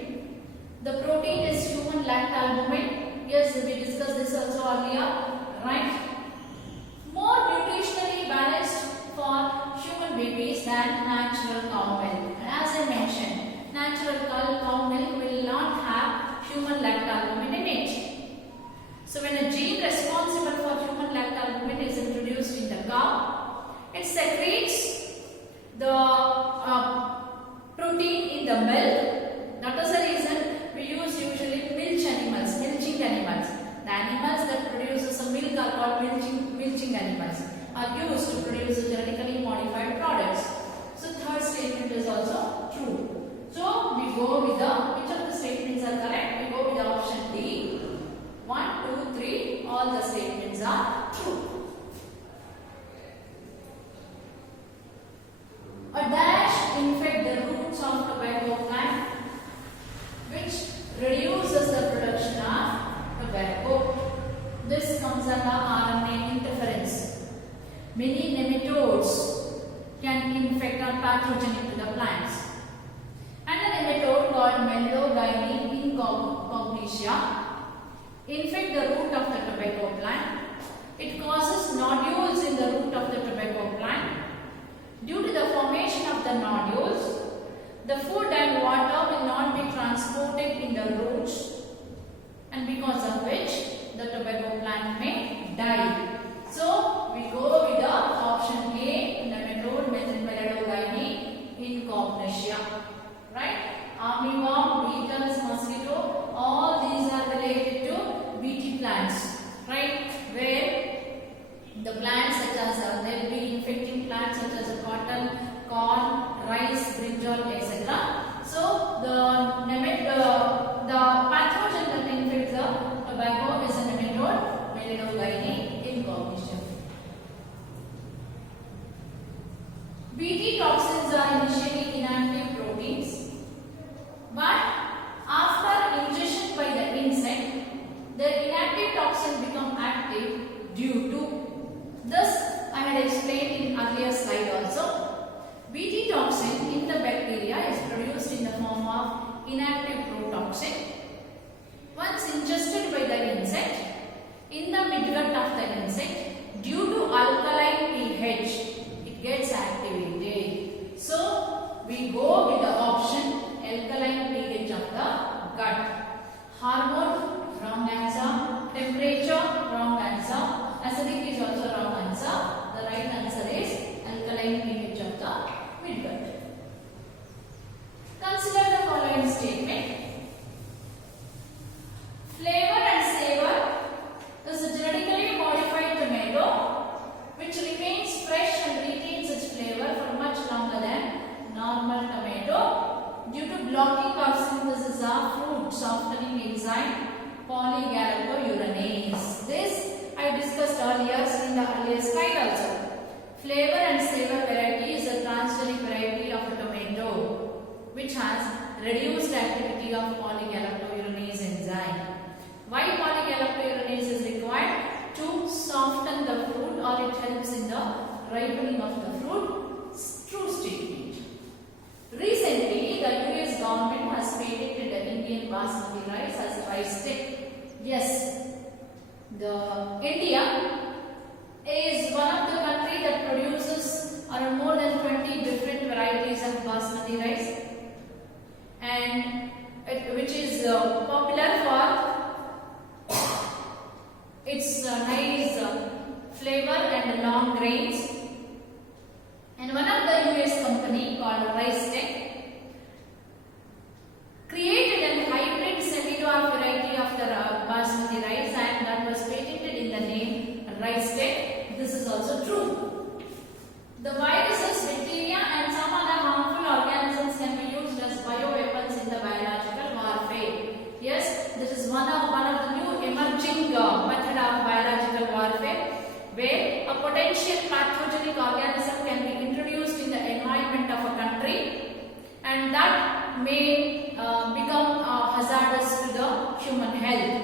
The protein is human lactalbumin. Yes, we discussed this also earlier. Right? More nutritionally balanced for human babies than natural cow milk. And as I mentioned, natural cow milk will not have human lactalbumin in it. So when a gene responsible for human lactalbumin is introduced in the cow, it secretes the protein in the milk. That is the reason we use usually milching animals. The animals that produces a milk are called milching animals, are used to produce genetically modified products. So third statement is also true. So we go with which of the statements are correct? We go with the option D. 1, 2, 3, all the statements are true. A dash infect the roots of tobacco plant, which reduces the production of tobacco. This comes under RNA interference. Many nematodes can infect or pathogenic to the plants. And a nematode called Melogyne incognitia infect the root of the tobacco plant. It causes nodules in the root of the tobacco plant. Due to the formation of the nodules, the food and water will not be transported in the roots, and because of which the tobacco plant may die. polygalactouronase. This I discussed earlier in the earlier slide also. Flavor and savor variety is a transgenic variety of a tomato which has reduced activity of polygalactouronase enzyme. Why polygalactouronase is required? To soften the fruit, or it helps in the ripening of the fruit. True statement. Recently, the US government has patented the Indian basmati rice as rice stick. Yes, the India is one of the country that produces around more than 20 different varieties of basmati rice, and which is popular for its nice flavor and long grains. And one of the US company called Rice Tech created a hybrid semi-dwarf variety of the basmati rice, and that was patented in the name Rice Tech. This is also true. The viruses, bacteria and some other harmful organisms can be used as bioweapons in the biological warfare. Yes, this is one of the new emerging method of biological warfare, where a potential pathogenic organism can be introduced in the environment of a country, and that may become hazardous to the human health.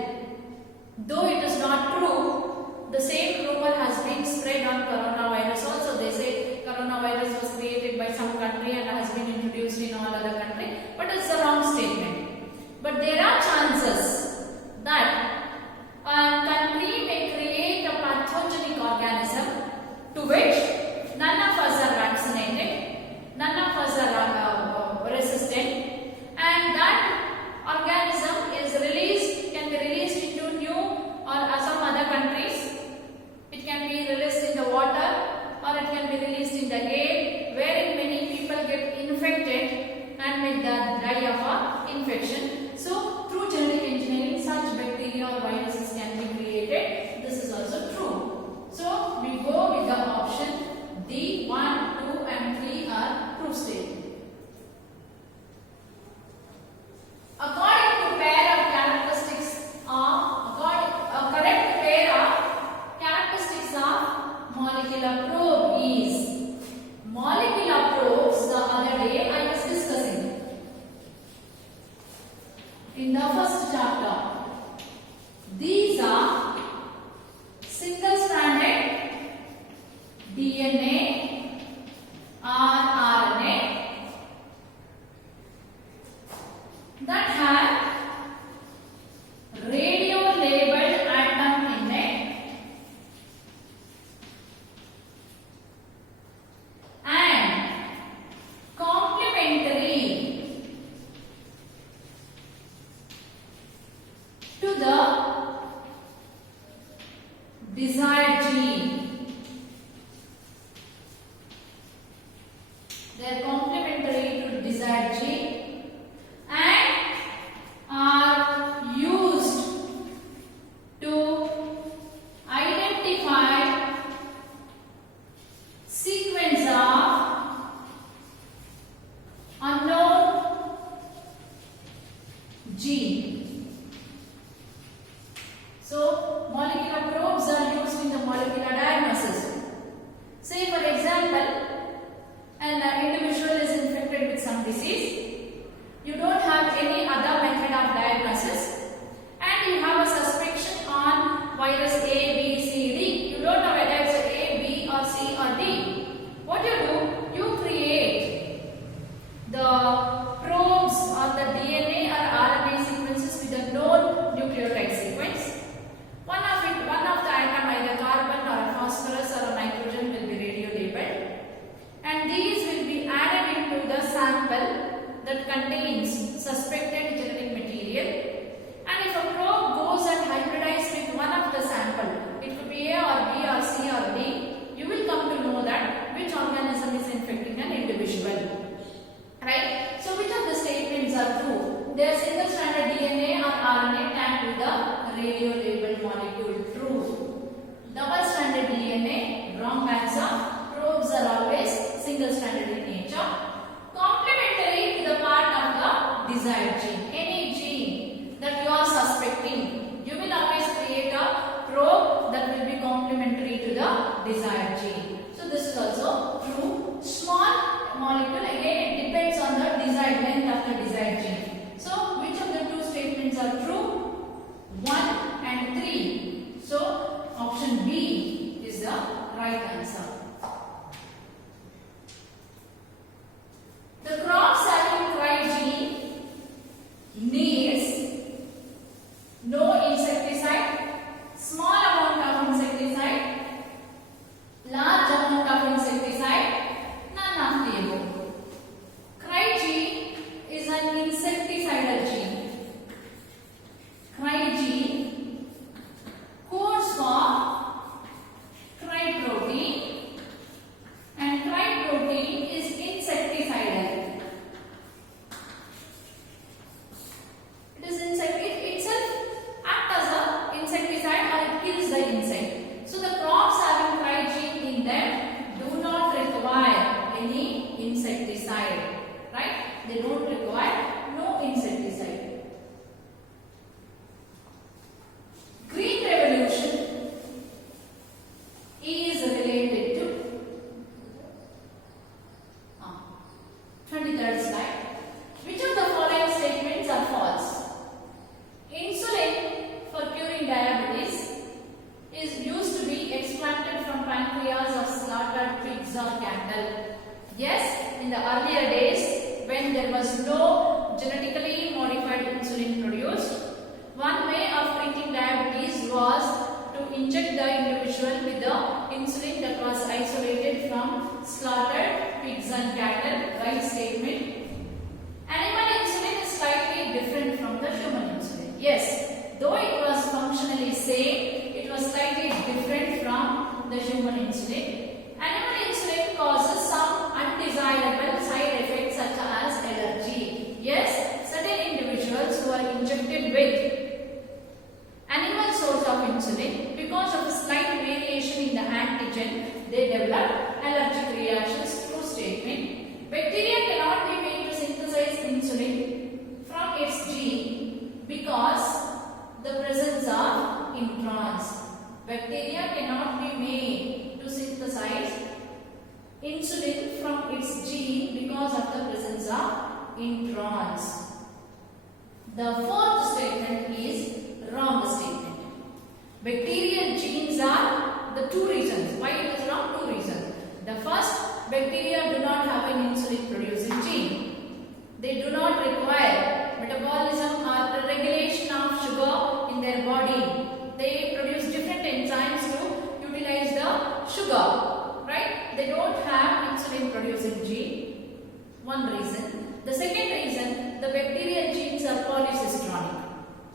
Though it is not true, the same rumor has been spread on coronavirus also. They say coronavirus was created by some country and has been introduced in all other countries, but it's a wrong statement. But there are chances that a country may create a pathogenic organism to which none of us are vaccinated, none of us are resistant, and that organism can be released into new or some other countries. It can be released in the water, or it can be released in the air, wherein many people get infected and may die of infection. So through genetic engineering, such bacteria or viruses can be created. This is also true. So we go with the option D. 1, 2 and 3 are true statement. According to pair of characteristics a correct pair of characteristics of molecular probe is molecular probes. The other day I was discussing in the first chapter. These are single-stranded DNA or RNA that have radio-labeled atom in it, and complementary to the desired gene. They are complementary to desired gene and are used to identify sequence of unknown gene. So molecular probes are used in the molecular diagnosis. Say for example, an individual is infected with some disease. You don't have any other method of diagnosis, and you have a suspicion on virus A, B, C, D. You don't know whether it's A, B or C or D. What you do? You create the probes on the DNA or RNA sequences with a known nucleotide sequence. One of the atom, either carbon or a phosphorus or a nitrogen, will be radio labeled, and these will be added into the sample that contains suspected genetic material. And if a probe goes and hybridizes with one of the sample, it could be A or B or C or D, you will come to know that which organism is infecting an individual. Right? So which of the statements are true? They are single-stranded DNA or RNA tagged with the radio-labeled molecule. True. Double-stranded DNA, wrong answer. Probes are always single-stranded in nature. Complementary to the part of the desired gene. Any gene that you are suspecting, you will Yes, though it was functionally same, it was slightly different from the human insulin. Animal insulin causes some undesirable side effects such as allergy. Yes, certain individuals who are injected with animal source of insulin, because of a slight variation in the antigen, they develop allergic reactions. True statement. Bacteria cannot be made to synthesize insulin from its gene because the presence of introns. Bacteria cannot be made to synthesize insulin from its gene because of the presence of introns. The fourth statement is wrong statement. Bacterial genes are the two reasons. Why it is wrong? Two reasons. The first, bacteria do not have an insulin producing gene. They do not require metabolism or regulation of sugar in their body. They produce different enzymes to utilize the sugar. Right? They don't have insulin producing gene. One reason. The second reason, the bacterial genes are polycystronic.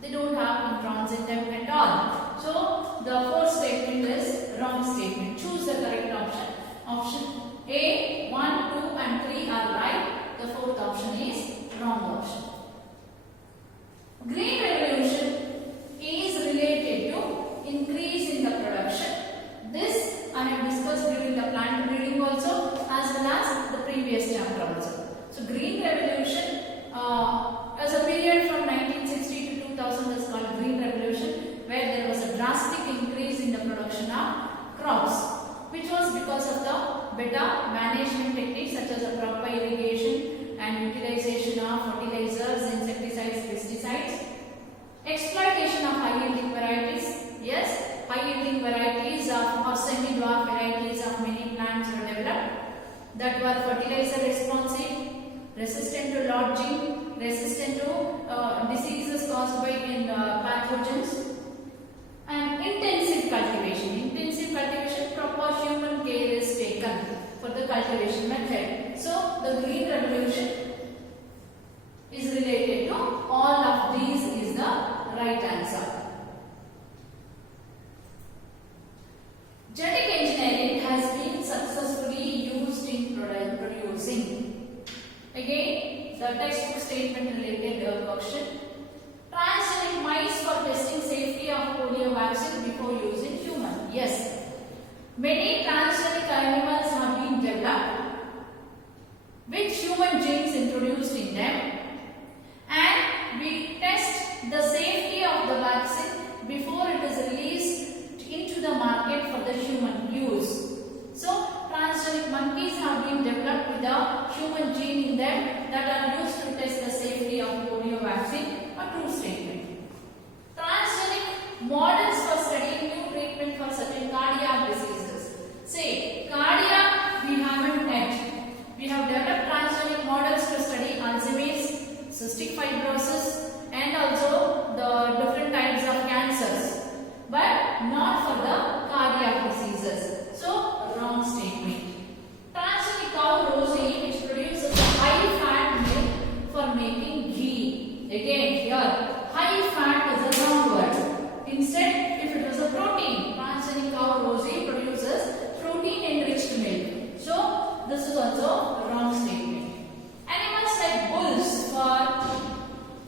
They don't have introns in them at all. So, the fourth statement is wrong statement. Choose the correct option. Option A, 1, 2 and 3 are right. The fourth option is wrong option. Green revolution is related to increase in the production. This I have discussed during the plant breeding also as well as the previous chapter also. So, green revolution as a period from 1960 to 2000 is called Green Revolution, where there was a drastic increase in the production of crops, which was because of the better management techniques such as a proper irrigation and utilization of fertilizers, insecticides, pesticides, exploitation of high yielding varieties. Yes, high yielding varieties of or semi-dwarf varieties of many plants were developed that were fertilizer responsive, resistant to lodging, resistant to diseases caused by pathogens, and intensive cultivation. Intensive cultivation, proper human care is taken for the cultivation method. So, the Green Revolution is related to all of these is the right answer. Genetic engineering has been successfully used in producing. Again, the textbook statement related question. Transgenic mice for testing safety of polio vaccine before using human. Yes, many transgenic animals have been developed with human genes introduced in them, and we test the safety of the vaccine before it is released into the market for the human use. So, transgenic monkeys have been developed with a human gene in them that are used to test the safety of polio vaccine. A true statement. Transgenic models for studying new treatment for certain cardiac diseases. Say, cardiac we haven't yet. We have developed transgenic models to study Alzheimer's, cystic fibrosis, and also the different types of cancers, but not for the cardiac diseases. So, wrong statement. Transgenic cow rosy, which produces a high fat milk for making ghee. Again, here, high fat is a wrong word. Instead, if it was a protein, transgenic cow rosy produces protein enriched milk. So, this is also a wrong statement. Animals like bulls for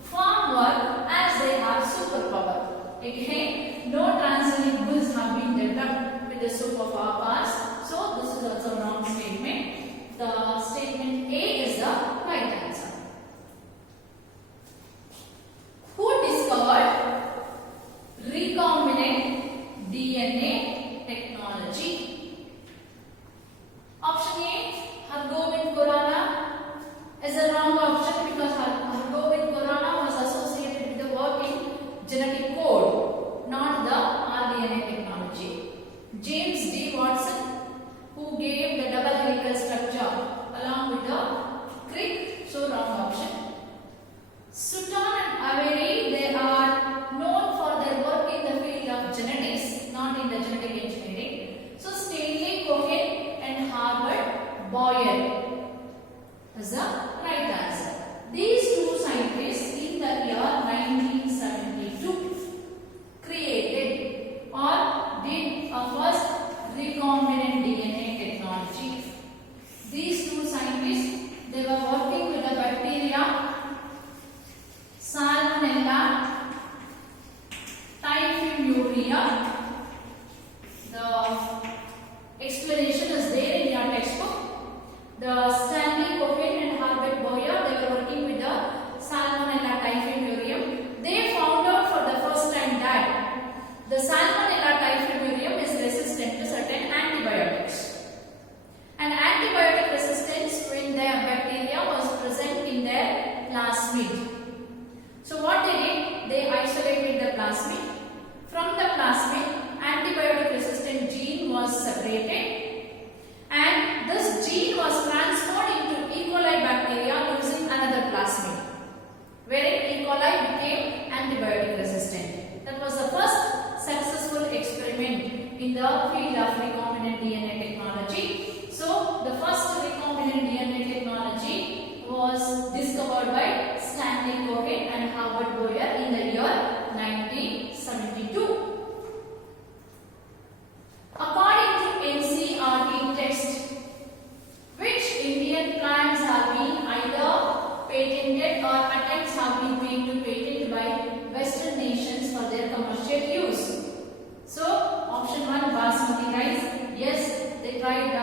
farm work as they have superpower. Again, no transgenic bulls have been developed with the superpowers. So, this is also a wrong statement. The statement A is the right answer. Who discovered recombinant DNA technology? Option A, Hargobind Khorana is a wrong option because Hargobind Khorana was associated with the work in genetic code, not the rDNA technology. James D. Watson, who gave the double helical structure along with the Crick, so wrong option. Sutton and Avery, they are known for their work in the field of genetics, not in the genetic engineering. So, Stanley Cohen and Harvard Boyer is the right answer. These two scientists in the year 1975 here. The explanation is there in your textbook. The Stanley Cohen and Herbert Boyer, they were working with the Salmonella typhimurium. They found out for the first time that the Salmonella typhimurium is resistant to certain antibiotics. And antibiotic resistance in their bacteria was present in their plasmid. So what they did, they isolated the plasmid. From the plasmid, antibiotic resistant gene was separated, and this gene was transferred into E. coli bacteria using another plasmid, wherein E. coli became antibiotic resistant. That was the first successful experiment in the field of recombinant DNA technology. So the first recombinant DNA technology was discovered by Stanley Cohen and Herbert Boyer in the year 1972. According to NCERT text, which Indian plants have been either patented or attempts have been made to patent by Western nations for their commercial use? So, option 1, basmati rice. Yes, they tried,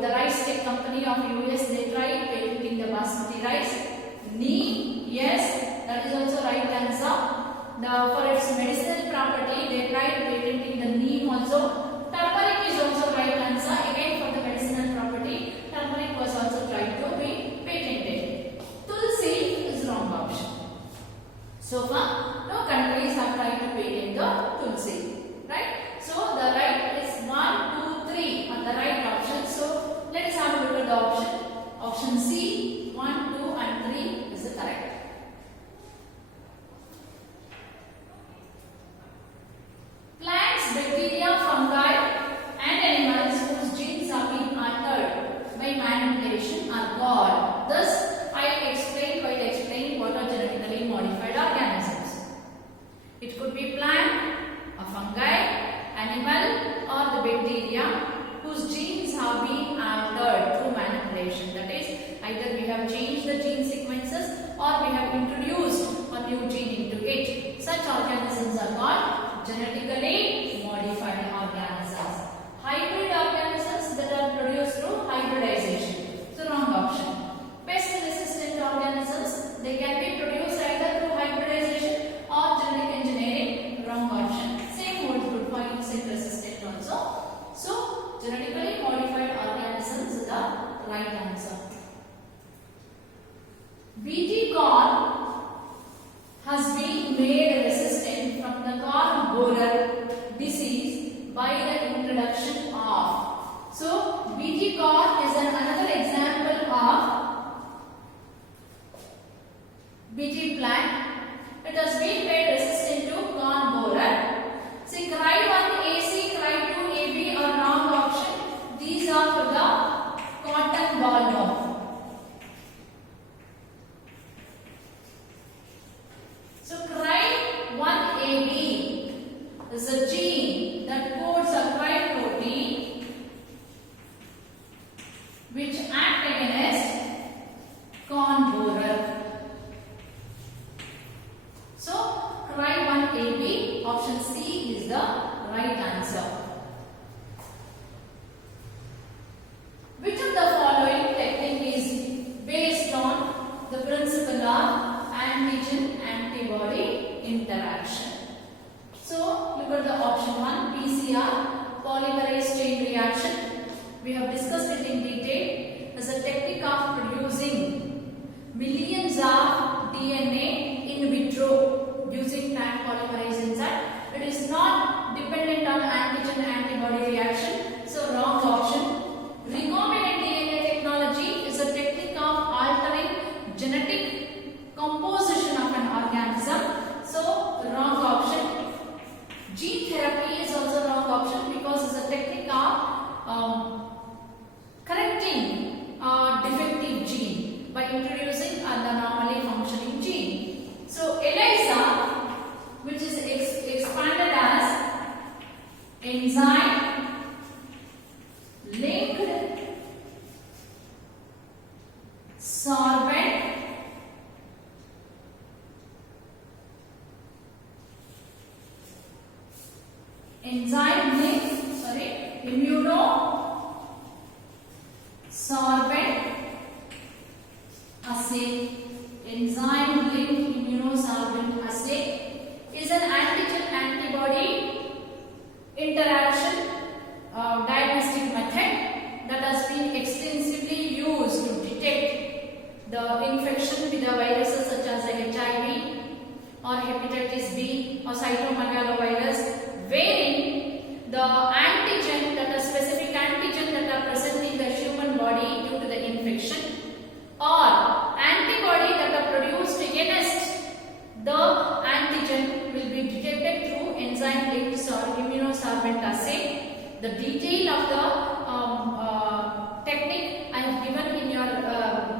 the rice tech company of US, they tried patenting the basmati rice. Neem, yes, that is also right answer. For its medicinal property, they tried patenting the neem also. Turmeric is also right answer. Again, for the medicinal property, turmeric was also tried to be patented. Tulsi is wrong option. So far, no countries have tried to patent the Tulsi. Right? So the right is 1, 2, 3 on the right option. So let us have a look at the option. Option C, 1, 2 and 3 is the correct. Plants, bacteria, fungi and animals whose genes have been altered by manipulation are called. Thus, I explained by explaining what are genetically modified organisms. It could be plant, a fungi, animal or the bacteria whose genes have been altered through manipulation. That is, either we have changed the gene sequences or we have introduced a new gene into it. Such organisms are called genetically modified organisms. Hybrid organisms that are produced through hybridization. So wrong option. Pest resistant organisms, they can be produced either through hybridization or genetic engineering. Wrong option. Same holds good for insect resistant also. So genetically modified organisms is the right answer. BT corn has been made resistant from the corn borer disease by the introduction of. So BT corn is another example of BT plant. It has been made resistant to corn borer. See, Cry1AC, Cry2AB are wrong option. These are for the cotton bollworm. So Cry1AB is a gene that codes a cry protein which act against corn borer. So Cry1AB, option C is the right answer. Which of the following technique is based on the principle of antigen-antibody interaction? So look at the option 1, PCR, polymerase chain reaction. We have discussed it in detail as a technique of producing millions of DNA in vitro using Taq polymerase enzyme. It is not dependent on antigen-antibody reaction. So wrong option. Recombinant DNA technology is a technique of altering genetic composition of an organism. So wrong option. Gene therapy is also wrong option because it's a technique of correcting a defective gene by introducing the normally functioning gene. So ELISA, which is enzyme link, immunosorbent assay. Enzyme link immunosorbent assay is an antigen antibody interaction diagnostic method that has been extensively used to detect the infection with the viruses such as the HIV or hepatitis B or cytomegalovirus, wherein the antigen, that are specific antigen that are present in the human body due to the infection, or antibody that are produced against the antigen will be detected through enzyme linked immunosorbent assay. The detail of the technique I have given in your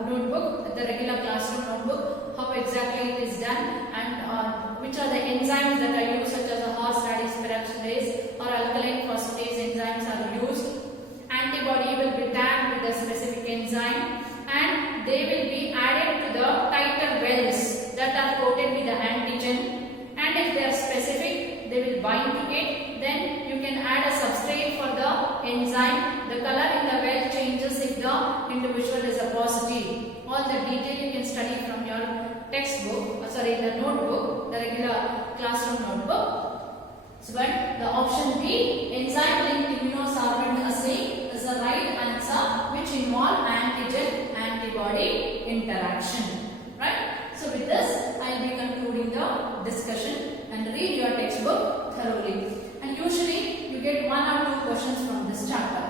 notebook, the regular classroom notebook, how exactly it is done, and which are the enzymes that are used, such as the horseradish peroxidase or alkaline phosphatase enzymes are used. Antibody will be tagged with the specific enzyme, and they will be added to the titer wells that are coated with the antigen, and if they are specific, they will bind to it. Then you can add a substrate for the enzyme. The color in the well changes if the individual is a positive. All the detail you can study from your textbook, the notebook, the regular classroom notebook. So, but the option B, enzyme linked immunosorbent assay, is the right answer, which involve antigen antibody interaction. Right? So, with this, I will be concluding the discussion, and read your textbook thoroughly. And usually, you get 1 or 2 questions from this chapter.